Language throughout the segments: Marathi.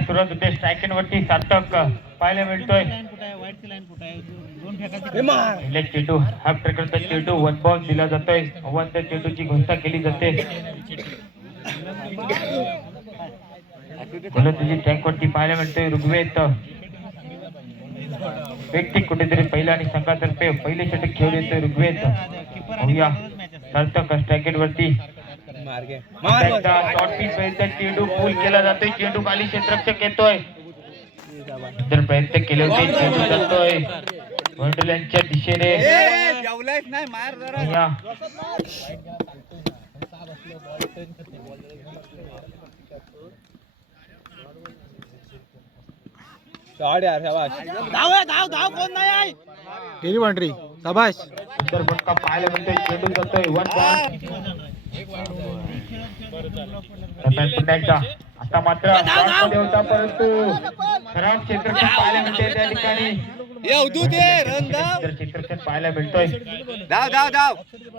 सुरुवात होते स्ट्रायकिंग वरती सार्थक पाहायला मिळतोय. चेंडू हाफ ट्रॅकरचा चेंडू वन बॉल दिला जातोय. वन त्या चेंडूची घोषणा केली जाते. तुझी टँक वरती पाहायला मिळतोय ऋग्वेद व्यक्ती कुठेतरी पहिला आणि संघातर्फे पहिले षटक खेळून येतोय ऋग्वेद. पाहूया सार्थक स्ट्रायकेट वरती चेंडू पूल केला जातोय. चेंडू खाली क्षेत्ररक्षक येतोय. जर प्रयत्न केले होते चेंडू जातोय वंडुल्यांच्या दिशेने. धाव कोण नाही आहे. केली बाउंड्री शाबाश. सुंदर फटका पाहायला मिळतोय. चेंडू जातोय वन बॉल. आता मात्र होता परंतु खराब क्षेत्ररक्षण पाहायला मिळते त्या ठिकाणी. क्षेत्ररक्षण पाहायला मिळतोय.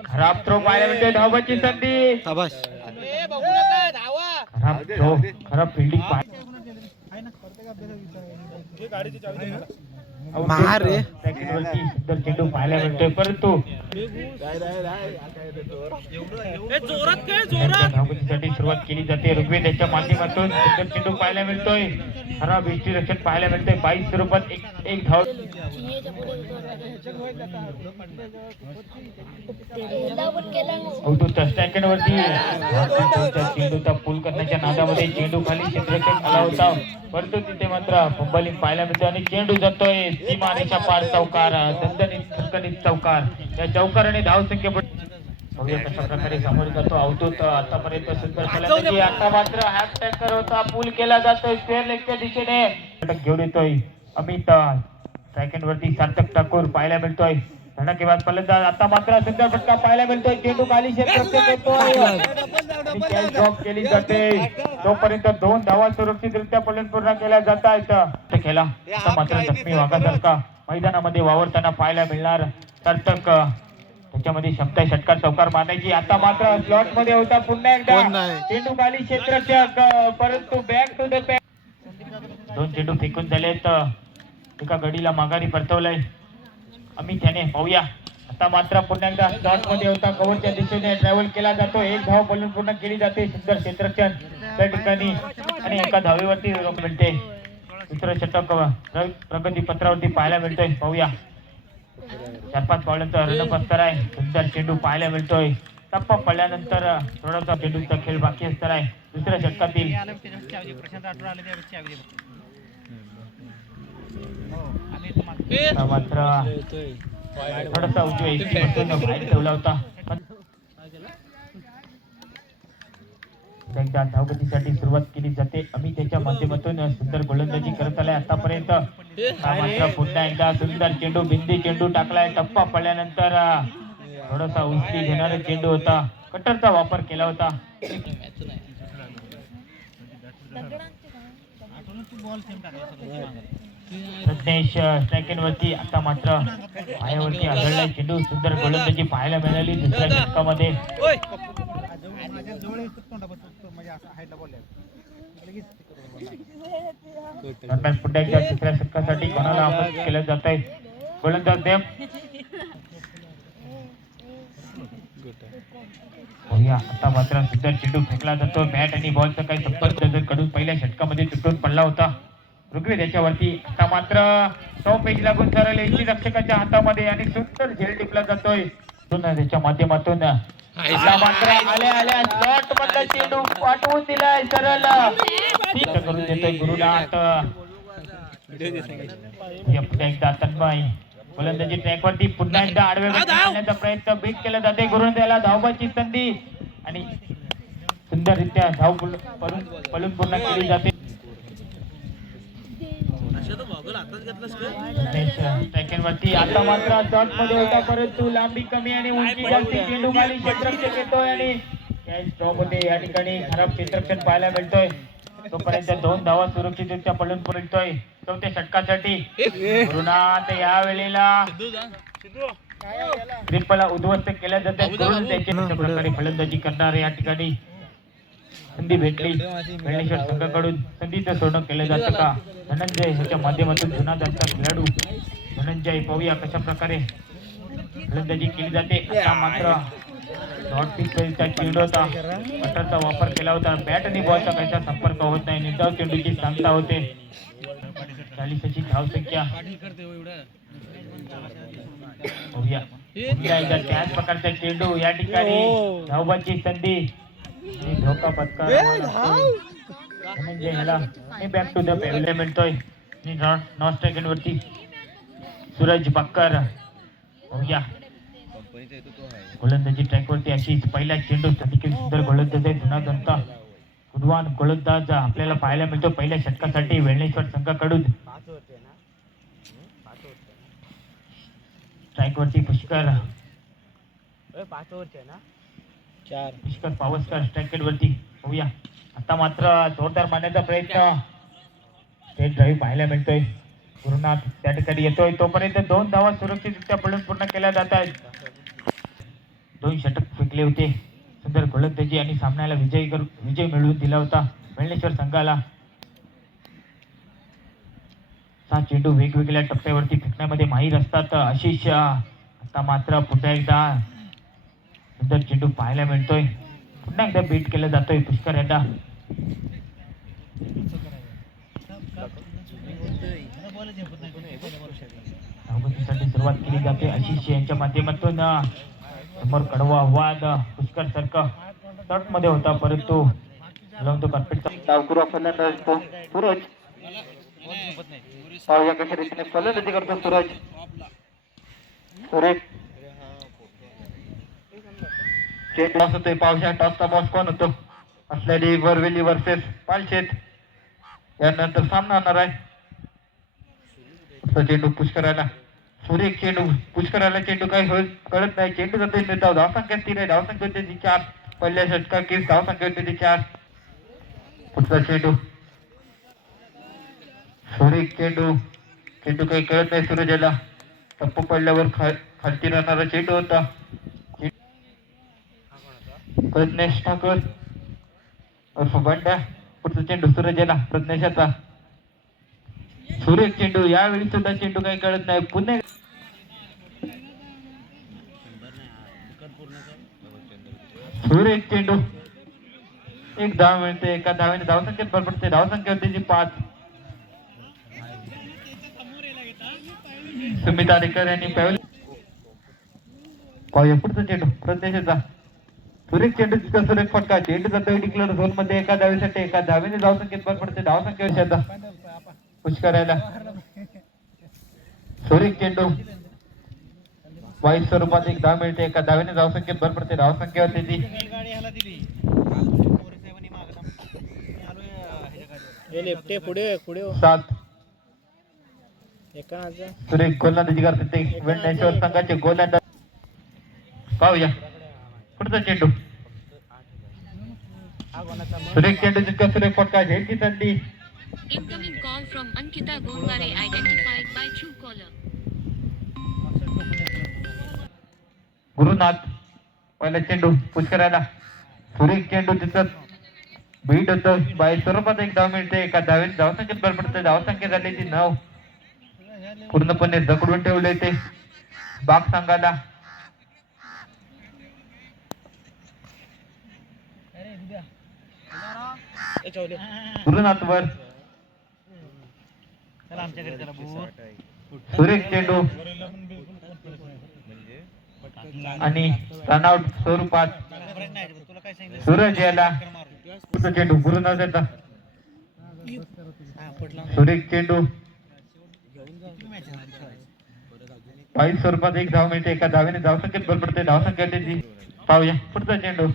खराब थ्रो पाहायला मिळतोय. धावबाची संधी. शाबाश. खराब थ्रो खराब फिल्डिंग चेंडू पाहायला मिळतोय परंतु धावबाजीसाठी सुरुवात केली जाते. ऋग्वेद याच्या माध्यमातून सुंदर चेंडू पाहायला मिळतोय. खराब रक्षण पाहायला मिळतोय. 22 स्वरूपात एक धाव. चेंडूचा पूल करण्याच्या नादामध्ये चेंडू खाली क्षेत्ररक्षण आला होता परंतु तिथे मात्र फंबलिंग पाहायला मिळतोय आणि चेंडू जातोय सीमारेषा पार चौकार. दणदणीत चौकार. या चौकाराने धावसंख्या कशा प्रकारे सामोरे जातो. अवधूत आतापर्यंत सुंदर फलंदाजी. आता मात्र हॅफ टँकर होता पूल केला जातोय स्क्वेअर लेगच्या दिशेने. घेऊन येतोय अमित. सेकंड वरती सार्थक ठाकूर पाहायला मिळतोय. धडाकेबाज फलंदाज. आता मात्र सुंदर फटका पाहायला मिळतोय. चेंडू खाली क्षेत्ररक्षक येतोय. ड्रॉप केली जाते. तोपर्यंत 2 धावा सुरक्षितरित्या पूर्ण केल्या जात आहेत. खेळला आता मात्र जखमी वाघासारखा मैदानामध्ये वावरताना पाहायला मिळणार सार्थक. त्याच्यामध्ये क्षमता षटकार चौकार मारण्याची. आता मात्र स्लॉट मध्ये होता पुन्हा एकदा चेंडू खाली क्षेत्ररक्षक परंतु बॅक टू द बॅक. 2 चेंडू फेकून झालेत. एका गडीला माघारी परतवलंय अमित याने. पाहूया आता मात्र पुन्हा एकदा स्लॉट मध्ये होता. कव्हरच्या दिशेने ट्रॅव्हल केला जातो. एक धाव बोलून पूर्ण केली जाते. सुंदर क्षेत्ररक्षण त्या ठिकाणी आणि एका धावेवरती मिळते. दुसरं षटक प्रगती पत्रावरती पाहायला मिळतोय. पाहूया 4-5 पावलांचा रनअप असणार आहे. सुंदर चेंडू पाहायला मिळतोय. टप्पा पडल्यानंतर थोडासा चेंडूचा खेळ बाकी असणार आहे दुसऱ्या षटकातील. मात्र थोडासा उजव्या ठेवला होता. त्यांच्या धावगतीसाठी सुरुवात केली जाते. अमित याच्या माध्यमातून सुंदर गोलंदाजी करत आलाय आतापर्यंत. मात्र पुन्हा एकदा सुंदर चेंडू बिंदी चेंडू टाकलाय. टप्पा पडल्यानंतर थोडासा उचली घेणारा चेंडू होता. कटरचा वापर केला होता. प्रज्ञेश स्ट्रायकिंग वरती. आता मात्र पायावरती आढळलाय चेंडू. सुंदर गोलंदाजी पाहायला मिळाली दुसऱ्या षटकामध्ये. दरम्यान पुन्हा एकदा तिसऱ्या षटकासाठी कोणाला आमंत्रित केलं जात आहे. गोलंदाज देव. आता मात्र सुंदर चेंडू फेकला जातो. बॅट आणि बॉलचा काही संपर्क कडून पहिल्या षटकामध्ये तुटून पडला होता. ऋग्वेद याच्यावरती. आता मात्र तो पेज लागून सरळ एसी रक्षकाच्या हातामध्ये आणि सुंदर झेल टिपला जातोय त्याच्या माध्यमातून. मात्र आल्या शॉट मधला चेंडू पाठवून दिलाय सरळ करून देतोय गुरुनाथ. पुन्हा एकदा तन्मय गोलंदाजी ट्रॅक वरती. पुन्हा एकदा आडवे घालण्याचा प्रयत्न बीट केला जाते. गुरुनाथला धावबाची संधी आणि सुंदररित्या धाव पळून पूर्ण केली जाते. वरती आता मात्र शॉट मध्ये होता परंतु लांबी कमी आणि उंची जास्ती. चेंडू खाली क्षेत्ररक्षक येतोय आणि ड्रॉ मध्ये या ठिकाणी खराब क्षेत्ररक्षण पाहायला मिळतोय. तोपर्यंत 2 धावा सुरक्षितरित्या पळून परतोय चौथ्या षटकासाठी. गुरुनाथ या वेळेला ट्रिपलला उद्ध्वस्त केल्या जाते. प्रकारे फलंदाजी करणार या ठिकाणी संधी भेटली वेळेश्वर संघाकडून संधीचं सोडणं केलं जातं का धनंजय ह्याच्या माध्यमातून जुना त्यांचा खेळाडू धनंजय पाहूया कशा प्रकारे फलंदाजी केली जाते. आता मात्र शॉर्ट पिचचा चेंडू होता कटरचा वापर केला होता बॅट आणि बॉलचा काहीचा संपर्क होत नाही निर्धाव चेंडूची सांगता होते 40ची धावसंख्या पाहूया त्याच प्रकारचा चेंडू या ठिकाणी धावबाची संधी आणि धोका पत्करला म्हणजे ह्याला बॅक टू द पेव्हलियन मिळतोय आणि नॉन स्ट्रायक वरती सूरज बक्कर पाहूया गोलंदाजी ट्रॅक वरती अशीच पहिला चेंडू देखील सुंदर गोलंदाज आहे जुना दंता गुणवान गोलंदाज आपल्याला पाहायला मिळतो पहिल्या षटकासाठी वेळेश्वर संघाकडून स्ट्राईक वरती पुष्कर पुष्कर पावसकर स्ट्राईक वरती होऊया आता मात्र जोरदार मारण्याचा प्रयत्न स्टेट ड्राईव्ह पाहायला मिळतोय गुरुनाथ त्या ठिकाणी येतोय तोपर्यंत 2 धावा सुरक्षितरित्या पळून पूर्ण केल्या जात आहेत 2 षटक फेकले होते सुंदर गोलंदाजी आणि सामन्याला विजय मिळवून दिला होता वेळेश्वर संघाला 6 चेंडू वेगवेगळ्या टप्प्यावरती फेकण्यामध्ये माहीर असतात आशिष आता मात्र पुन्हा एकदा सुंदर चेंडू पाहायला मिळतोय पुन्हा एकदा बीट केला जातोय पुष्कर यांना धावगतीसाठी सुरुवात केली जाते आशिष यांच्या माध्यमातून समोर कडवा वाद पुष्कर सारखा तट मध्ये होता परंतु तो कार्पेटचा डावकुरा फलंदाज सूरज पाहूया कशा रीतीने फलंदाजी करतो सूरज सुरेख टॉस होतोय पावसा टॉसचा बॉस कोण होतो असलेली वरवेली वर्सेस पालशेत यानंतर सामना होणार आहे चेंडू पुष्कराला सुरेख चेंडू पुष्कराला चेंडू काही कळत नाही चेंडू जातोय निर्धाव धावसंख्या स्थिर आहे धावसंख्या होती 4 पहिल्या षटकाकीस धावसंख्या होती 4 पुढचा चेंडू सुरेख चेंडू चेंडू काही कळत नाही सूरजला टप्पू पडल्यावर खालती राहणारा चेंडू होता प्रज्ञेश ठाकर उर्फ बंड्या पुढचा चेंडू सूरजला प्रज्ञेशाचा सुरेख चेंडू यावेळी सुद्धा चेंडू काही कळत नाही पुन्हा सुरेख चेंडू एक धाव मिळते एका धावेने धावसंख्येत भर पडते धावसंख्या होती 5 सुमित आडेकर यांनी पाहूया पुढचा चेंडू प्रदेशाचा सुरेख चेंडू तिचा सुरेख फटका चेंडू जातोय डिक्लेअर झोन मध्ये एका धावेसाठी एका धावेने धावसंख्येत भर पडते धावसंख्या पुष्करायला सुरेख चेंडू वाईट स्वरूपात एक धाव मिळते एका धावेने धावसंख्येत भर पडते धावसंख्या होती ती 7 सुरेख गोलंदाजी करते ते वेळेश्वर संघाचे गोलंदाज पाहूया पुढचा चेंडू सुरेख चेंडू जितका सुरेख फटका झेलची संधी Incoming call from Ankita Gorware identified by Truecaller. Gurunath पहिला चेंडू पुष्कराला सुरेख चेंडू तिथं बीट होतं बाहेर स्वरूपात एक धाव मिळते एका धावेने धावसंख्येत भर पडते धावसंख्या झाली ती 9 पूर्णपणे जखडून ठेवले ते बाग संघाला गुरुनाथ वर सुरेख चेंडू आणि रनआउट स्वरूपात सूरज याला चेंडू गुरुनाथ याचा सुरेख चेंडू वाईट स्वरूपात एक धाव मिळते एका धावेने धावसंख्येत भर पडते धावसंख्या त्याची पाहूया पुढचा चेंडू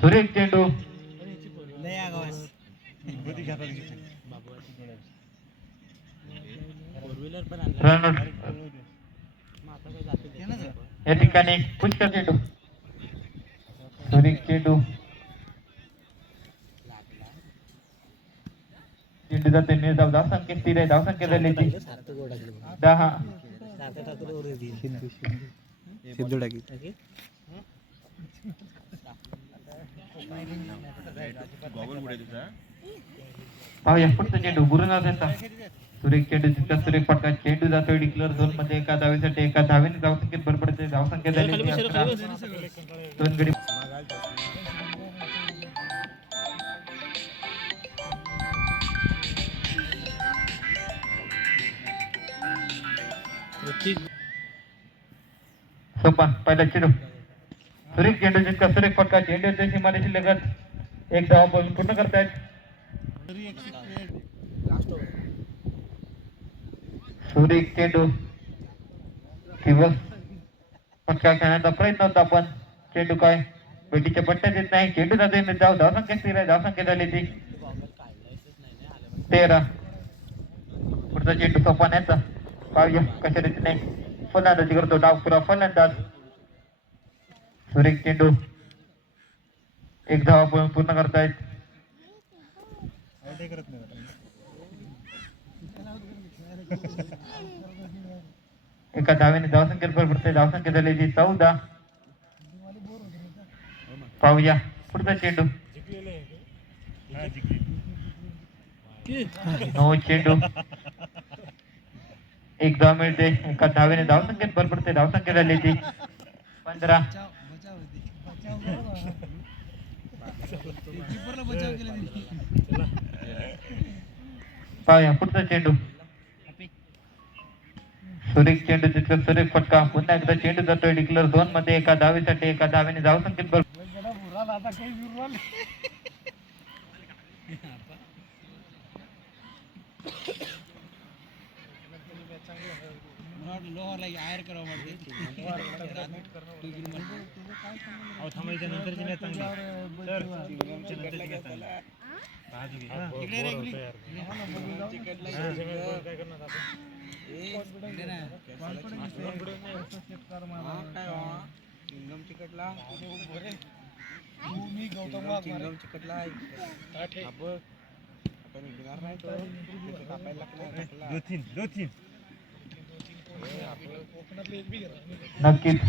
सुरेख चेंडू रनआउट या ठिकाणी पुष्कर चेंडू सुरेख चेंडू चेंडू जाते निर्धाव धावसंख्या स्थिर आहे धावसंख्या झाली ती 10 सिद्धू टाकी पाहूया पुढचा चेंडू गुरुनाथांचा सुरेख चेंडू तितका सुरेख फटका चेंडू जातोय डिक्लेअर झोन मध्ये एका धावेसाठी एका धावेने धावसंख्येत भर पडते धावसंख्या झाली 11. दोन गडी सोपान पहिला चेंडू सुरेख चेंडू जितका सुरेख फटका चेंडू ते सीमारेषी लगत एक धाव बॉल पूर्ण करतायत सुरेख चेंडू दिवस फटका खेळण्याचा प्रयत्न होता पण चेंडू काय बेटीच्या पट्ट्यात येत नाही चेंडू जाते धावसंख्या स्थिर आहे धावसंख्या झाली ती 13. पुढचा चेंडू सोपान याचा पाहूया कशा रीतीने फलंदाजी करतो डावपुरा फलंदाज सुरेख चेंडू एक धावा पूर्ण करतायत एका धावेने धावसंख्येत भर पडते धावसंख्या झालेली 14. पाहूया पुढचा चेंडू नो चेंडू एक धाव मिळते एका धावेने धावसंख्येत भर पडते धावसंख्या झालेली 15. पाहूया पुढचा चेंडू सुरेख चेंडू तितका सुरेख फटका पुन्हा एकदा चेंडू जातोय डिक्लेअर झोन मध्ये एका धावेसाठी एका धावेने धावसंख्येत भर नक्कीच